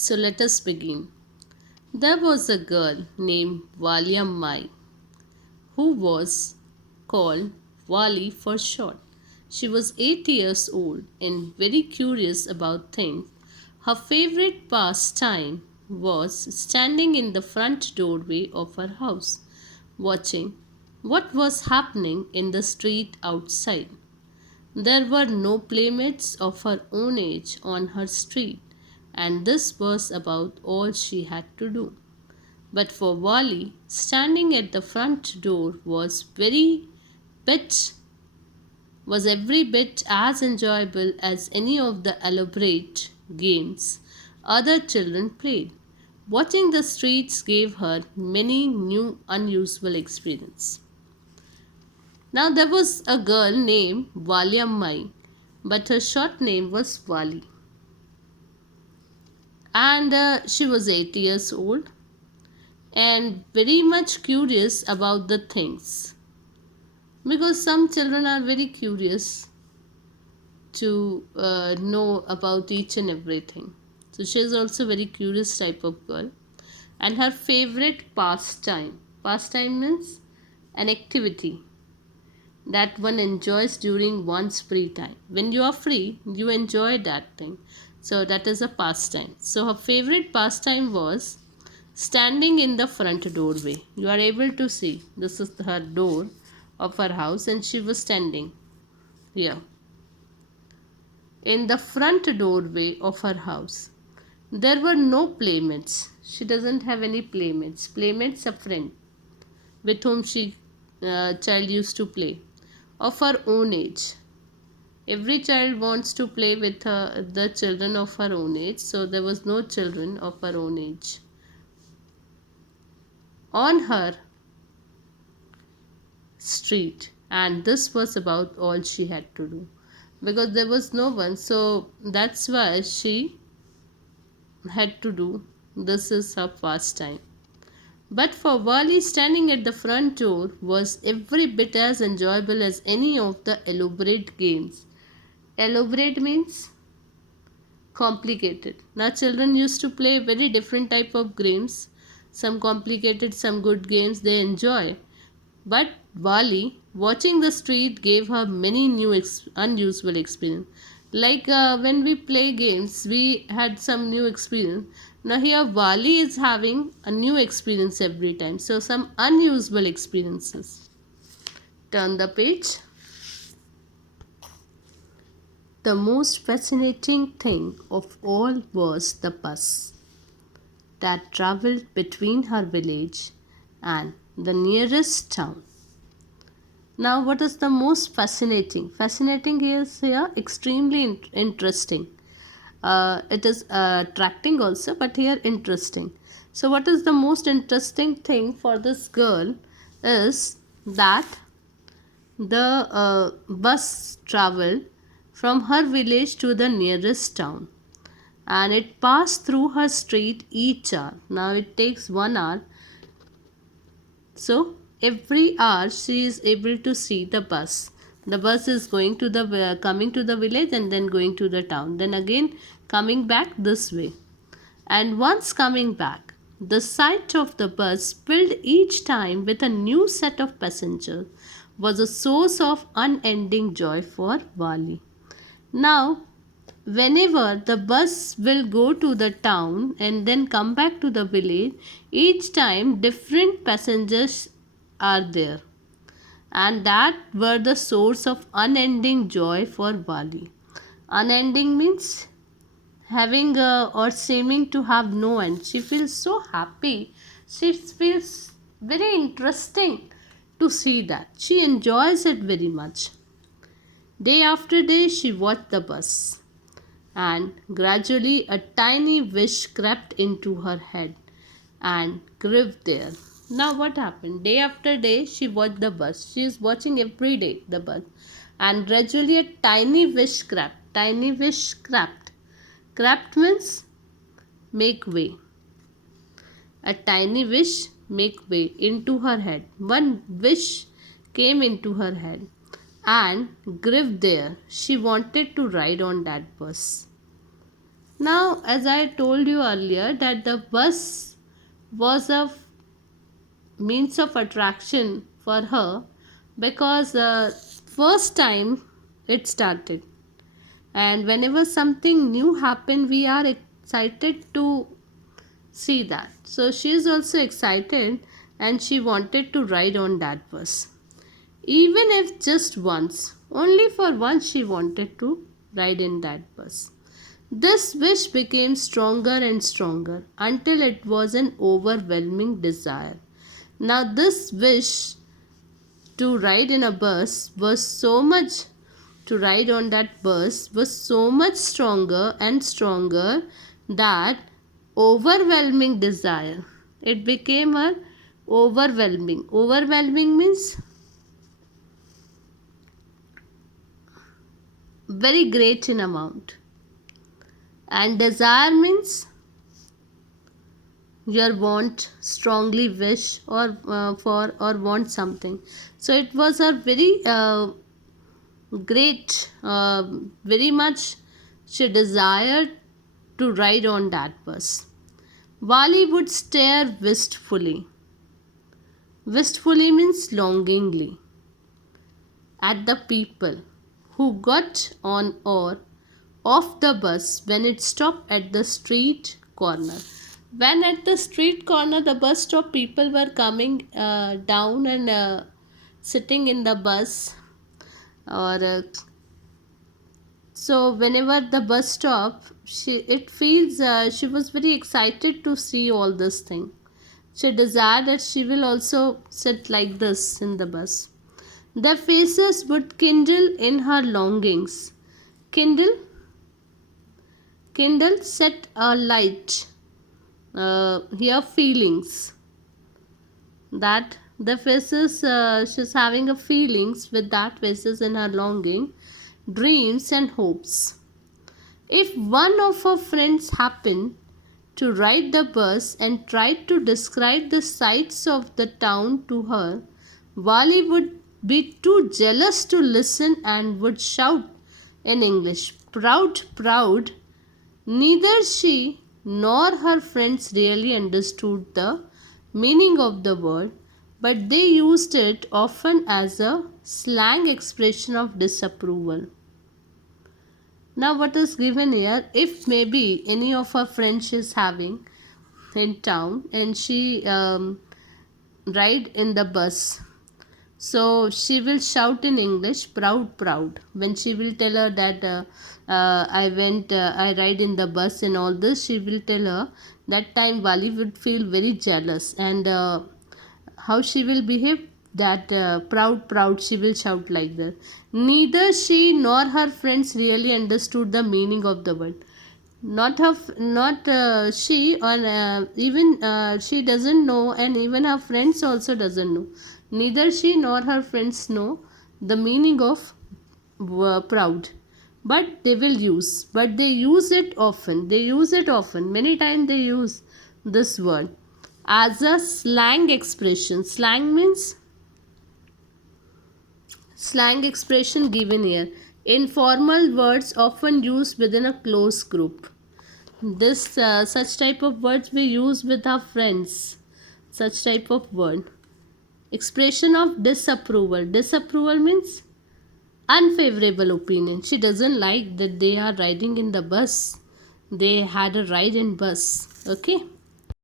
So let us begin. There was a girl named Valia Mai who was called Wali for short. She was 8 years old and very curious about things. Her favorite pastime was standing in the front doorway of her house, watching what was happening in the street outside. There were no playmates of her own age on her street, and this was about all she had to do. But for Wally, standing at the front door bit was every bit as enjoyable as any of the elaborate games other children played. Watching the streets gave her many new unusual experiences. Now there was a girl named Valia Mai, but her short name was Wali. And she was 8 years old and very much curious about the things. Because some children are very curious to know about each and everything. So she is also very curious type of girl. And her favorite pastime means an activity that one enjoys during one's free time. When you are free, you enjoy that thing. So that is a pastime. So her favorite pastime was standing in the front doorway. You are able to see this is her door of her house, and she was standing here in the front doorway of her house. There were no playmates. She doesn't have any playmates. Playmates a friend with whom she child used to play of her own age. Every child wants to play with the children of her own age, so there was no children of her own age on her street, and this was about all she had to do because there was no one, so that's why she had to do this is her pastime. But for Wally, standing at the front door was every bit as enjoyable as any of the elaborate games. Elaborate means complicated. Now children used to play very different type of games, some complicated, some good games they enjoy. But Wally, watching the street gave her many new unusual experience. Like when we play games, we had some new experience. Now here Wally is having a new experience every time. So some unusual experiences. Turn the page. The most fascinating thing of all was the bus that travelled between her village and the nearest town. Now, what is the most fascinating? Fascinating is here extremely interesting. It is attracting also, but here interesting. So, what is the most interesting thing for this girl is that the bus traveled from her village to the nearest town, and it passed through her street each hour. Now, it takes 1 hour. So every hour she is able to see the bus. The bus is going to the coming to the village and then going to the town. Then again coming back this way. And once coming back, the sight of the bus filled each time with a new set of passengers was a source of unending joy for Wali. Now, whenever the bus will go to the town and then come back to the village, each time different passengers are there, and that were the source of unending joy for Wali. Unending means having or seeming to have no end. She feels so happy. She feels very interesting to see that. She enjoys it very much. Day after day she watched the bus, and gradually a tiny wish crept into her head and grew there. Now what happened? Day after day she watched the bus. She is watching every day the bus, and gradually a tiny wish crept. Tiny wish crept. Crept means make way. A tiny wish make way into her head. One wish came into her head and grew there. She wanted to ride on that bus. Now, as I told you earlier, that the bus was a means of attraction for her because first time it started, and whenever something new happened, we are excited to see that. So she is also excited and she wanted to ride on that bus. Even if just once, only for once she wanted to ride in that bus. This wish became stronger and stronger until it was an overwhelming desire. Now, this wish to ride in a bus was so much, to ride on that bus was so much stronger and stronger that overwhelming desire. It became a overwhelming. Overwhelming means very great in amount. And desire means your want, strongly wish for or want something. So it was a very great, very much she desired to ride on that bus. Wali would stare wistfully. Wistfully means longingly at the people who got on or off the bus when it stopped at the street corner. When at the street corner, the bus stop, people were coming down and sitting in the bus, or so whenever the bus stop, she was very excited to see all this thing. She desired that she will also sit like this in the bus. Their faces would kindle in her longings. Kindle, set a light. Here feelings. That the faces, she's having a feelings with that faces in her longing, dreams and hopes. If one of her friends happened to ride the bus and tried to describe the sights of the town to her, Wali would be too jealous to listen and would shout in English, "Proud, proud." Neither she nor her friends really understood the meaning of the word, but they used it often as a slang expression of disapproval. Now, what is given here? If maybe any of her friends is having in town and she ride in the bus, so she will shout in English, "Proud, proud." When she will tell her that I ride in the bus and all this, she will tell her. That time Wali would feel very jealous, and how she will behave, that "Proud, proud," she will shout like that. Neither she nor her friends really understood the meaning of the word. Not she, or even she doesn't know, and even her friends also doesn't know. Neither she nor her friends know the meaning of proud, but they will use, but they use it often. They use it often. Many times they use this word as a slang expression. Slang expression given here. Informal words often used within a close group. This such type of words we use with our friends. Such type of word. Expression of disapproval. Disapproval means unfavorable opinion. She doesn't like that they are riding in the bus. They had a ride in bus. Okay.